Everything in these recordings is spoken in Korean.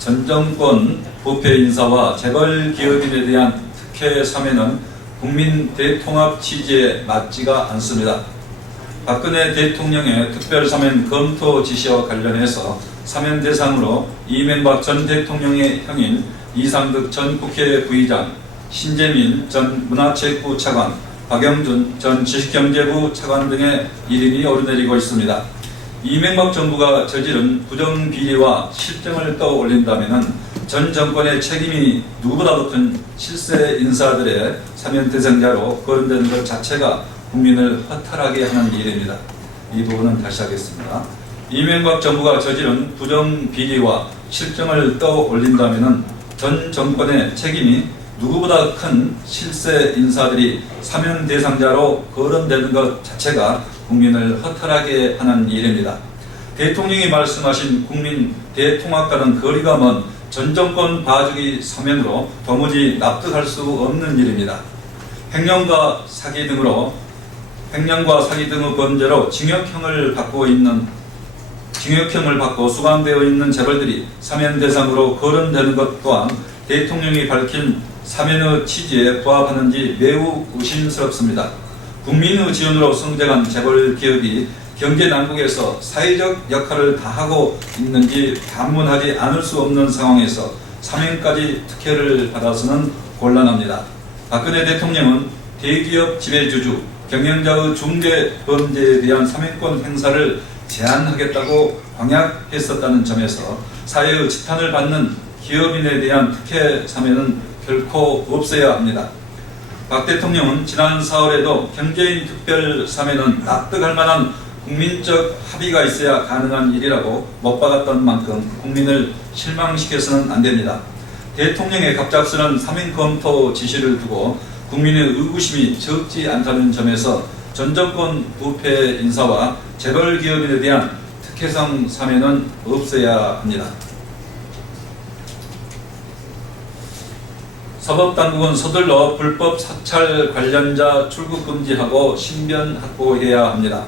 전 정권 부패 인사와 재벌 기업인에 대한 특혜 사면은 국민 대통합 취지에 맞지가 않습니다. 박근혜 대통령의 특별 사면 검토 지시와 관련해서 사면 대상으로 이명박 전 대통령의 형인 이상득 전 국회 부의장, 신재민 전 문화체육부 차관, 박영준 전 지식경제부 차관 등의 이름이 오르내리고 있습니다. 이명박 정부가 저지른 부정비리와 실정을 떠올린다면 전 정권의 책임이 누구보다도 큰 실세 인사들의 사면 대상자로 거론되는 것 자체가 국민을 허탈하게 하는 일입니다. 이 부분은 다시 하겠습니다. 이명박 정부가 저지른 부정비리와 실정을 떠올린다면 전 정권의 책임이 누구보다 큰 실세 인사들이 사면 대상자로 거론되는 것 자체가 국민을 허탈하게 하는 일입니다. 대통령이 말씀하신 국민 대통합과는 거리가 먼 전 정권 봐주기 사면으로 도무지 납득할 수 없는 일입니다. 횡령과 사기 등의 범죄로 징역형을 받고 수감되어 있는 재벌들이 사면 대상으로 거론되는 것 또한 대통령이 밝힌 사면의 취지에 부합하는지 매우 의심스럽습니다. 국민의 지원으로 성장한 재벌 기업이 경제 난국에서 사회적 역할을 다하고 있는지 반문하지 않을 수 없는 상황에서 사면까지 특혜를 받아서는 곤란합니다. 박근혜 대통령은 대기업 지배주주, 경영자의 중대 범죄에 대한 사면권 행사를 제한하겠다고 광약했었다는 점에서 사회의 지탄을 받는 기업인에 대한 특혜 사면은 결코 없어야 합니다. 박 대통령은 지난 4월에도 경제인 특별 사면은 납득할 만한 국민적 합의가 있어야 가능한 일이라고 못 박았던 만큼 국민을 실망시켜서는 안 됩니다. 대통령의 갑작스런 사면 검토 지시를 두고 국민의 의구심이 적지 않다는 점에서 전 정권 부패 인사와 재벌 기업인에 대한 특혜성 사면은 없어야 합니다. 사법당국은 서둘러 불법 사찰 관련자 출국 금지하고 신변 확보해야 합니다.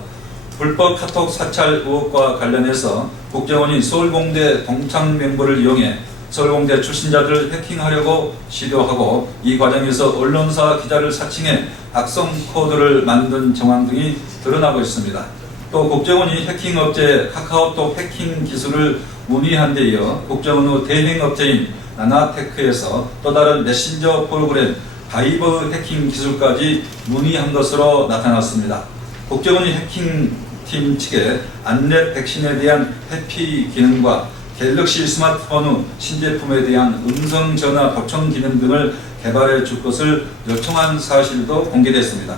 불법 카톡 사찰 의혹과 관련해서 국정원이 서울공대 동창 명부를 이용해 서울공대 출신자들을 해킹하려고 시도하고 이 과정에서 언론사 기자를 사칭해 악성 코드를 만든 정황 등이 드러나고 있습니다. 또 국정원이 해킹업체 카카오톡 해킹 기술을 문의한 데 이어 국정원의 대행업체인 나나테크에서 또 다른 메신저 프로그램 바이버 해킹 기술까지 문의한 것으로 나타났습니다. 국정원이 해킹팀 측에 안랩 백신에 대한 회피 기능과 갤럭시 스마트폰의 신제품에 대한 음성전화 도청 기능 등을 개발해 줄 것을 요청한 사실도 공개됐습니다.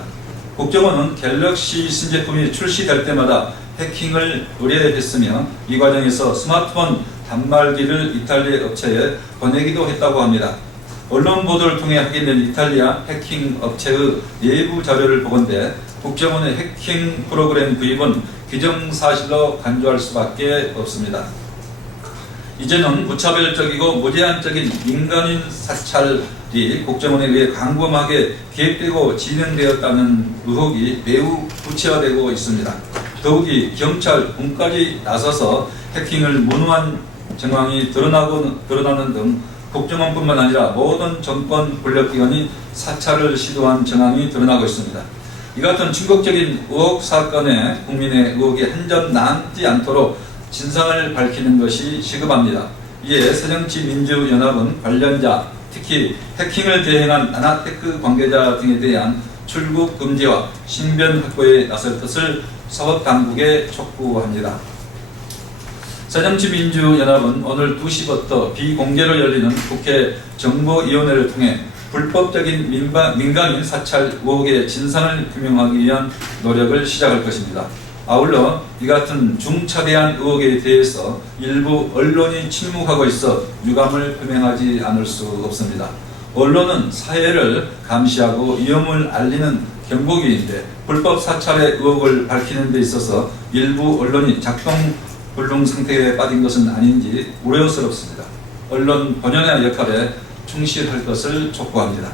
국정원은 갤럭시 신제품이 출시될 때마다 해킹을 의뢰했으며 이 과정에서 스마트폰 단말기를 이탈리아 업체에 보내기도 했다고 합니다. 언론 보도를 통해 확인된 이탈리아 해킹 업체의 내부 자료를 보건대 국정원의 해킹 프로그램 구입은 기정사실로 간주할 수밖에 없습니다. 이제는 무차별적이고 무제한적인 민간인 사찰이 국정원에 의해 광범하게 기획되고 진행되었다는 의혹이 매우 구체화되고 있습니다. 더욱이 경찰, 군까지 나서서 해킹을 문호한 정황이 드러나는 등 국정원뿐만 아니라 모든 정권 권력기관이 사찰을 시도한 정황이 드러나고 있습니다. 이 같은 충격적인 의혹 사건에 국민의 의혹이 한 점 남지 않도록 진상을 밝히는 것이 시급합니다. 이에 새정치민주연합은 관련자, 특히 해킹을 대행한 나나테크 관계자 등에 대한 출국 금지와 신변 확보에 나설 것을 사법당국에 촉구합니다. 새정치민주연합은 오늘 2시부터 비공개로 열리는 국회 정보위원회를 통해 불법적인 민간인 사찰 의혹의 진상을 규명하기 위한 노력을 시작할 것입니다. 아울러 이 같은 중차대한 의혹에 대해서 일부 언론이 침묵하고 있어 유감을 표명하지 않을 수 없습니다. 언론은 사회를 감시하고 위험을 알리는 경보기인데 불법 사찰의 의혹을 밝히는 데 있어서 일부 언론이 작동불능 상태에 빠진 것은 아닌지 우려스럽습니다. 언론 본연의 역할에 충실할 것을 촉구합니다.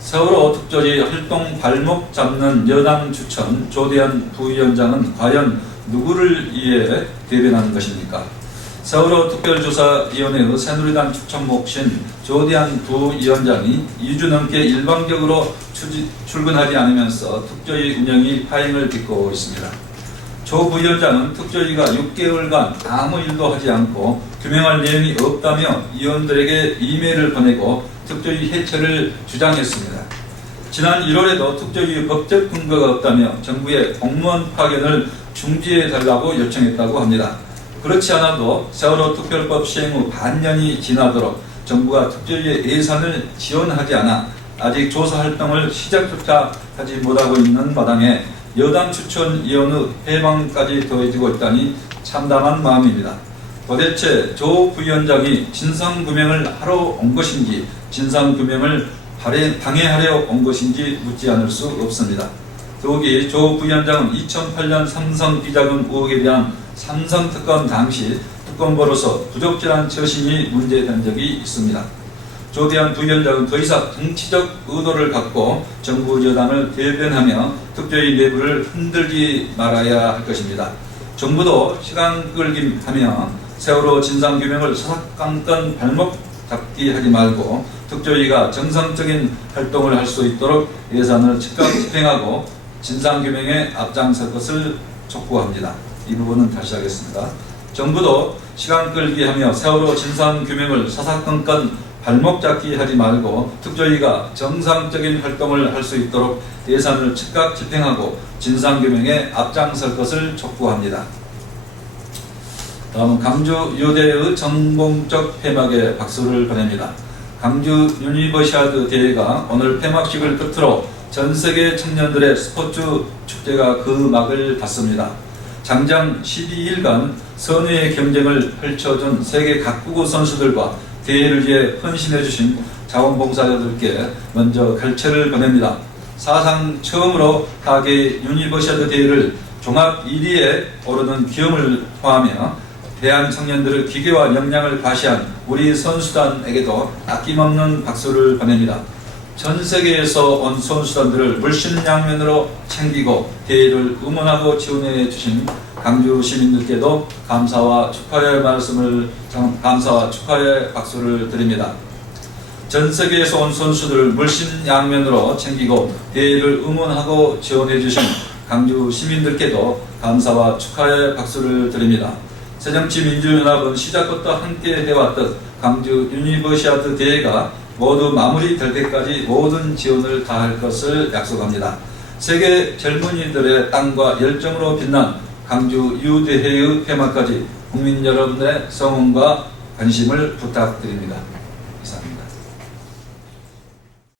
세월호 특조위 활동 발목 잡는 여당 추천 조대한 부위원장은 과연 누구를 위해 대변하는 것입니까? 세월호 특별조사위원회의 새누리당 추천 몫인 조대한 부위원장이 2주 넘게 일방적으로 출근하지 않으면서 특조위 운영이 파행을 빚고 있습니다. 조 부위원장은 특조위가 6개월간 아무 일도 하지 않고 규명할 내용이 없다며 위원들에게 이메일을 보내고 특조위 해체를 주장했습니다. 지난 1월에도 특조위 법적 근거가 없다며 정부의 공무원 파견을 중지해달라고 요청했다고 합니다. 그렇지 않아도 세월호 특별법 시행 후 반년이 지나도록 정부가 특조위의 예산을 지원하지 않아 아직 조사 활동을 시작조차 하지 못하고 있는 마당에 여당 추천위원의 해방까지 더해지고 있다니 참담한 마음입니다. 도대체 조 부위원장이 진상규명을 하러 온 것인지 진상규명을 방해하려 온 것인지 묻지 않을 수 없습니다. 더욱이 조 부위원장은 2008년 삼성 비자금 의혹에 대한 삼성특검 당시 특검보로서 부적절한 처신이 문제된 적이 있습니다. 조대한 부위원장은 더 이상 정치적 의도를 갖고 정부 여당을 대변하며 특조위 내부를 흔들지 말아야 할 것입니다. 정부도 시간 끌기 하며 세월호 진상규명을 사사건건 발목 잡기 하지 말고 특조위가 정상적인 활동을 할 수 있도록 예산을 즉각 집행하고 진상규명에 앞장설 것을 촉구합니다. 이 부분은 다시 하겠습니다. 정부도 시간 끌기 하며 세월호 진상규명을 사사건건 발목 잡기 하지 말고 특조위가 정상적인 활동을 할 수 있도록 예산을 즉각 집행하고 진상규명에 앞장설 것을 촉구합니다. 다음은 강주 유대의 전공적 폐막에 박수를 보냅니다. 강주 유니버시아드 대회가 오늘 폐막식을 끝으로 전세계 청년들의 스포츠 축제가 그 막을 닫습니다. 장장 12일간 선의의 경쟁을 펼쳐준 세계 각국의 선수들과 대회를 위해 헌신해 주신 자원봉사자들께 먼저 갈채를 보냅니다. 사상 처음으로 하계 유니버시아드 대회를 종합 1위에 오르는 기염을 포함하며 대한 청년들의 기계와 역량을 과시한 우리 선수단에게도 아낌없는 박수를 보냅니다. 전 세계에서 온 선수단들을 물심양면으로 챙기고 대회를 응원하고 지원해 주신 강주 시민들께도 감사와 축하의 박수를 드립니다. 전 세계에서 온 선수들을 물심양면으로 챙기고 대회를 응원하고 지원해 주신 강주 시민들께도 감사와 축하의 박수를 드립니다. 새정치민주연합은 시작부터 함께 해왔던 강주 유니버시아드 대회가 모두 마무리될 때까지 모든 지원을 다할 것을 약속합니다. 세계 젊은이들의 땀과 열정으로 빛난 강주 유대회의 폐막까지 국민 여러분의 성원과 관심을 부탁드립니다. 이상입니다.